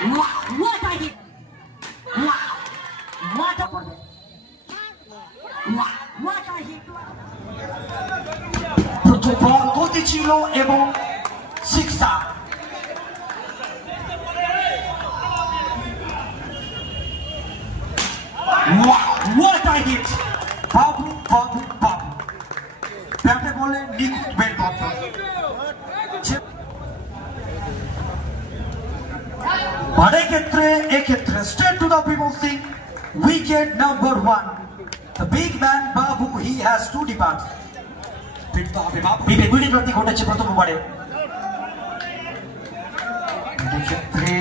What a hit! What a hit! প্রথম বল গতি ছিল এবং সিক্সার। What a hit! বাবু বাবু বাবু ব্যাটে বলে নিখুঁত বের করত। আর এক্ষেত্রে straight to the people thing, wicket number 1. The big man Babu, he has 2 departs. ফিরতে হবে বাবু। বিপরীত প্রাপ্তি ঘটেছে প্রথম ওভারে। এক্ষেত্রে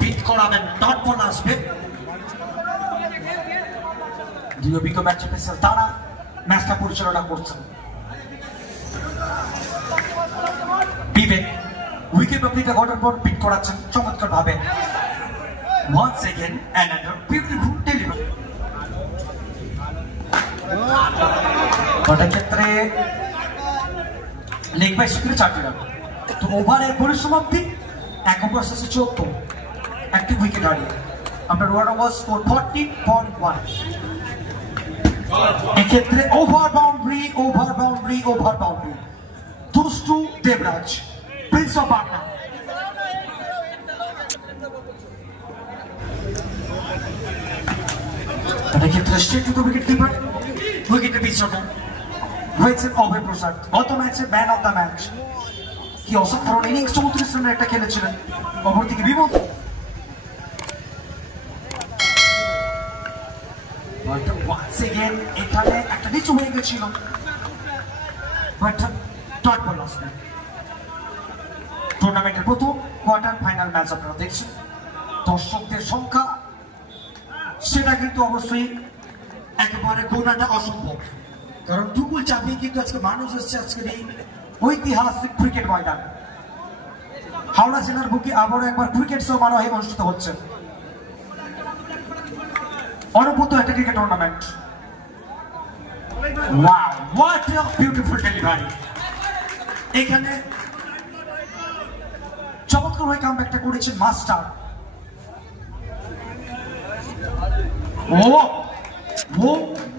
বিট করাবেন, ডট বল আসবে। দুই অভিজ্ঞ ম্যাচ পেসার তারা ম্যাচটা পরিচালনা করছেন। বিবেক উইকেট প্রাপ্তিটা ঘটার পর বিট করাচ্ছেন চমৎকার ভাবে। Once again another beautiful delivery. ক্ষেত্রে লেগ বাই স্পিডে 4টি রান। তো ওভারের পরিসমাপ্তি 1 ওভার শেষে 14, একটি উইকেট হারিয়ে আপনার রান ওভার স্কোর 40.1। এক্ষেত্রে ওভার বাউন্ডারি দুষ্টু দেবরাজ, প্রিন্স অফ পাটনা। এক্ষেত্রে straight to the wicket keeper, উইকেটে পিছনে হয়েছে অভয় প্রসাদ, গত ম্যাচে ম্যান অফ দ্য ম্যাচ। কি অসাধারণ ইনিংস, 34 রানের একটা খেলেছিলেন। অপরদিকে বিমল এখানে একটা নিচু হয়ে গেছিল, টুর্নামেন্টের প্রথম কোয়ার্টার ফাইনাল ম্যাচ আপনারা দেখছেন। দর্শকদের সংখ্যা সেটা কিন্তু অবশ্যই একেবারে গোনাটা অসম্ভব, কারণ টুকুল চাপিয়ে কিন্তু আজকে মানুষ এসছে আজকের এই ঐতিহাসিক ক্রিকেট ময়দান। হাওড়া জেলার বুকে আবারও একবার ক্রিকেট সমারোহে অনুষ্ঠিত হচ্ছে অনবদ্য একটা cricket tournament. Wow, what a beautiful delivery! এখানে চমৎকার হয়ে কামব্যাকটা করেছেন মাস্টার। O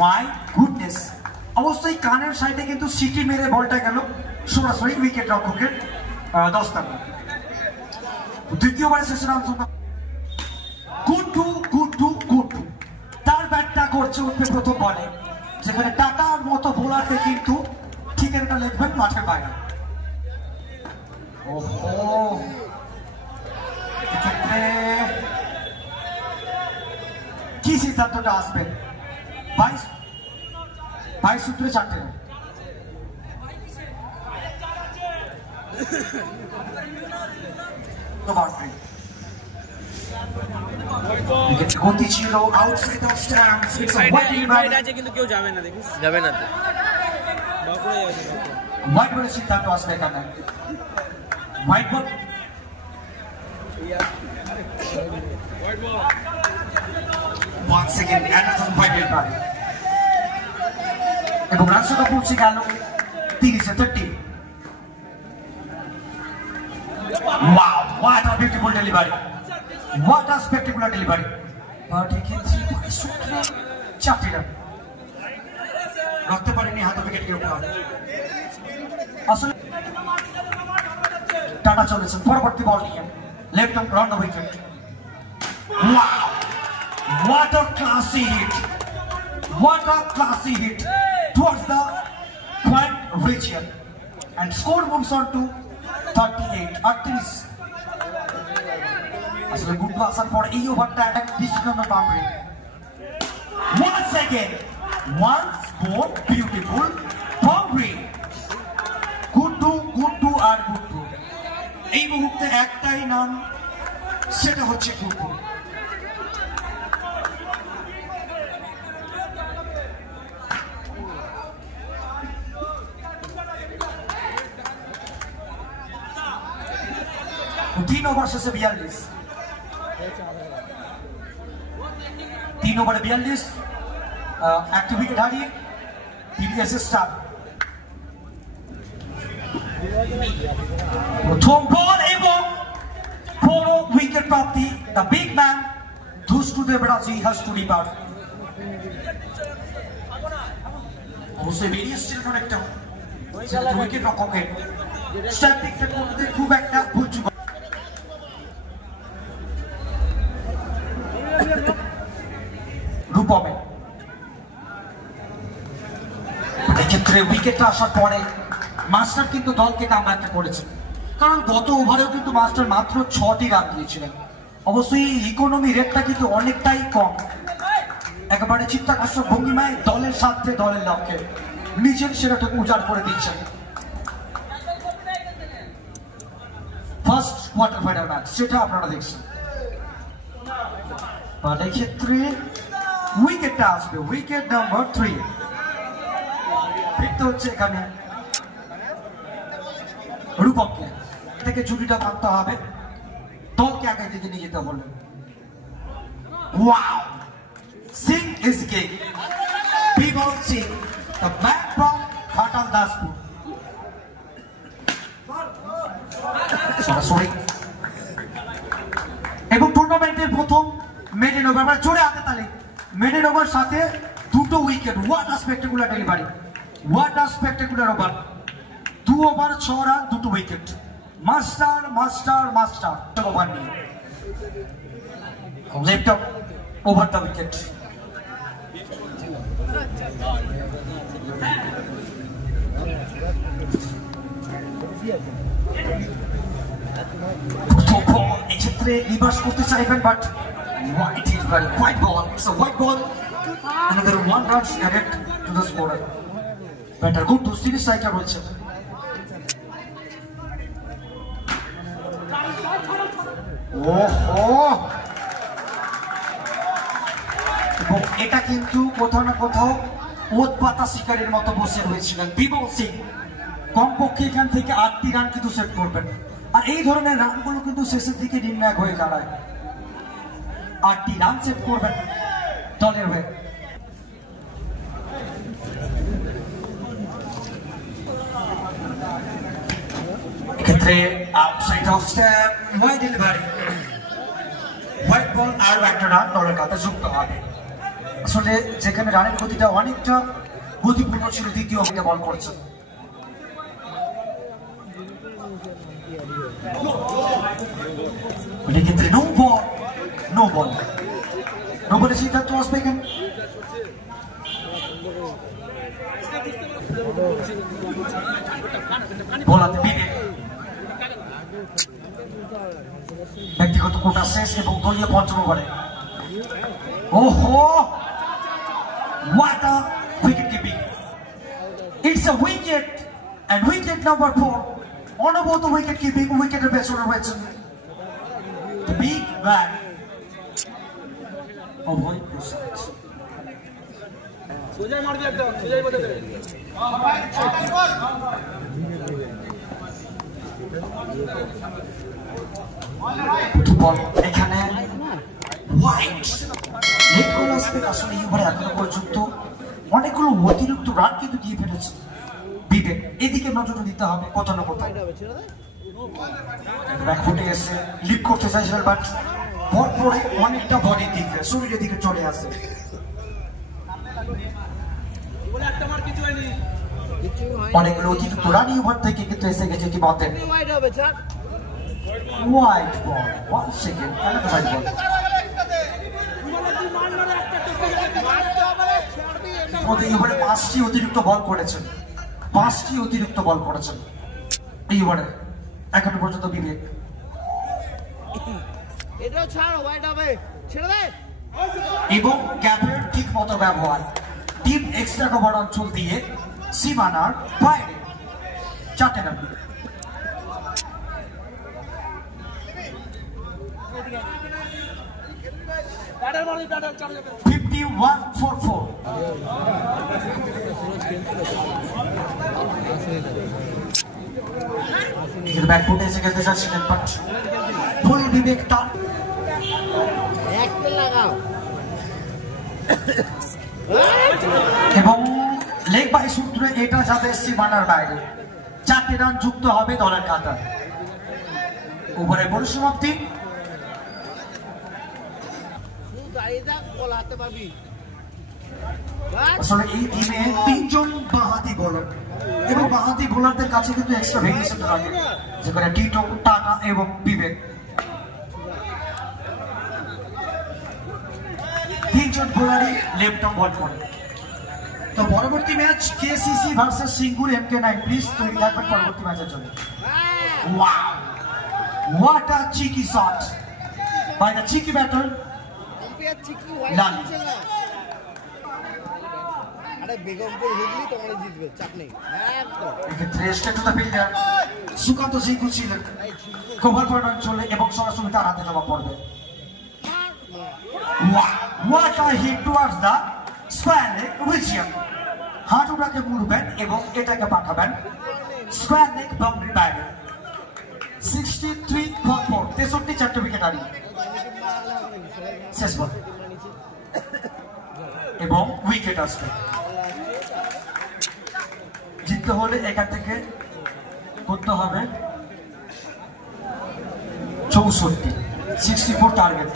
my goodness! অবশ্যই কানের সাইডে কিন্তু সিটি মেরে বলটা গেল সরাসরি উইকেট রক্ষকের দস্তানা। দ্বিতীয়বার শেষ রান গুড্ডু তার ব্যাটটা করছে উঠবে প্রথম বলে, যেখানে টাটার মতো বোলারকে কিন্তু ঠিকানাটা লিখবেন মাঠের বাইরে। এক্ষেত্রে কি সিদ্ধান্তটা আসবে? 22 সূত্রে 4টে রান। গতি ছিল আউটসাইড অফ স্ট্যাম্পস, কিন্তু কেউ যাবে না, দেখিস যাবে না। হোয়াইট বলের সিদ্ধান্ত আসবে এখানে। White ball once again another white ball, এবং রান সংখ্যা পৌঁছে গেল 30-30। Wow, what a beautiful delivery, what a spectacular delivery! But এক্ষেত্রে 4টি রান রাখতে পারেনি হাতে উইকেটের উপর। আসলে টাটা চলেছেন পরবর্তী বল নিয়ে, left arm round the wicket. Wow, what a classy hit towards the point region, and score moves on to 38. আসলে গুড্ডু আসার পর এই ওভারটা একটা decision boundary. Once again, once more beautiful boundary. Guddu আর গুড্ডু, এই মুহূর্তে একটাই নাম, সেটা হচ্ছে গুড্ডু। तीन ओवर से 42, 3 ওভারে 42, একটি উইকেট হারিয়ে টিভিএস স্টার। প্রথম বল এবং বড় wicket Prapti the big man Dusko Devaraji has to depart. অবশ্যই বেরিয়ে এসেছিল অনেকটা উইকেট রক্ষকের স্ট্যাটিকটা করতে খুব একটা ভুলচুক রূপমে এক্ষেত্রে উইকেটটা আসার পরে মাস্টার কিন্তু দলকে কামব্যাকটা করেছে, কারণ গত ওভারেও কিন্তু মাস্টার মাত্র 6টি রান দিয়েছিলেন। অবশ্যই ইকোনমি রেটটা কিন্তু অনেকটাই কম, একেবারে চিত্তাকর্ষক ভঙ্গিমায় দলের স্বার্থে দলের লক্ষ্যে নিজের সেরাটাকে উজাড় করে দিচ্ছেন। ফার্স্ট কোয়ার্টার ফাইনাল ম্যাচ সেটা আপনারা দেখছেন, আর এক্ষেত্রে উইকেটটা আসবে উইকেট নাম্বার 3 ফিরতে হচ্ছে এখানে রূপককে থেকে জুটিটা মারতে হবে, দলকে আগে দিকে নিয়ে যেতে হলে। Wow, Singh is king, Bimal Singh, the man from Ghatal Daspur. সরাসরি এবং টুর্নামেন্টের প্রথম মেডেন ওভার, জোরে হাতে তালি, মেডেন ওভার সাথে 2টো wicket. What a spectacular delivery, what a spectacular over. 2 over 6 run 2টো wicket. Master master master over নিয়ে left off over the wicket. এক্ষেত্রে রিভার্স করতে চাইবেন, but it is very white ball. It's a white ball. Another 1 run added to the scorer. Better good to series striker রয়েছে। এবং এটা কিন্তু কোথাও না কোথাও ওত পাতা শিকারের মতো বসে রয়েছিলেন বিমল সিং। কমপক্ষে এখান থেকে 8টি রান কিন্তু সেট করবেন, আর এই ধরনের রানগুলো কিন্তু শেষের দিকে নির্ণায়ক হয়ে দাঁড়ায়। 8টি রান সেট করবেন দলের হয়ে। এক্ষেত্রে outside off stump wide delivery, white ball, আর একটা রান দলের খাতে যুক্ত হবে। আসলে যেখানে রানের গতিটা অনেকটা গতিপূর্ণ ছিল, দ্বিতীয় ওভারে বল করছে। এক্ষেত্রে no ball, no ball, no বলের সিদ্ধান্ত আসবে এখানে। বলাতে বিবেক, ব্যক্তিগত কোটা শেষ এবং দলীয় পঞ্চম ওভারে। ওহো, what a wicket keeping! It's a wicket, and wicket number 4. অনবরত উইকেট কিপিং, উইকেটের পেছনে রয়েছেন বিগ ব্যাং অভয় প্রসাদ। এখানে হোয়াইট লেট বল আসবে। আসলে এই ওভারে এখনো পর্যন্ত অনেকগুলো অতিরিক্ত রান কিন্তু দিয়ে ফেলেছে বিবেক, এদিকে নজর দিতে হবে কোথাও না কোথাও। ব্যাকফুটে এসে লিড করতে চাইছিলেন, বাট বল পরে অনেকটা বডির দিকে শরীরের দিকে চলে আসে। অনেকগুলো অতিরিক্ত রান ওভার থেকে কিন্তু এসে গেছে ইতিমধ্যে। White ball, 1 second, white ball. এই ওভারে 5টি অতিরিক্ত বল করেছেন, 5টি অতিরিক্ত বল করেছেন এই ওভারে এখনো পর্যন্ত বিবেক। এবং ক্যাপের ঠিক মতো ব্যবহার, টিম এক্সট্রা কভার অঞ্চল দিয়ে সীমানার বাইরে 4টে রান। ব্যাকফুটে এসে খেলতে চাচ্ছিলেন, বাট ফুল বিবেক টান এবং লেগ বাই সূত্রে এটা যাবে সীমানার বাইরে। 4টে রান যুক্ত হবে দলের খাতায়। ওভারের পরিসমাপ্তি আসলে এই টিমে 3 জন বাঁহাতি বোলার এবং বাঁহাতি বোলারদের কাছে কিন্তু এক্সট্রা ভেরিয়েশন থাকে, যেখানে টিটো, টাটা এবং বিবেক 3 জন বোলারই লেফট আর্ম বল করে। তো পরবর্তী match KCC versus Singur MK9, please তৈরি থাকবেন পরবর্তী ম্যাচের জন্য। Wow, what a cheeky shot by the cheeky batter লালি। বেগমপুর হুগলি তোমরা জিতবে, চাপ নেই একদম। এক্ষেত্রে স্টেট দ্য ফিল্ডার সুকান্ত সিংহু ছিলেন, কভার করার চলে এবং সরাসরি তার হাতে জমা পড়বে। What a hit towards the square leg, William হাঁটুটাকে মুড়বেন এবং এটাকে পাঠাবেন স্কোয়ার লেগ বাউন্ডারি বাইরে। 63 ফর 4, 63 চারটে উইকেট হারিয়ে শেষ বল এবং উইকেট আসবে। জিততে হলে এখান থেকে করতে হবে 64, 64 টার্গেট।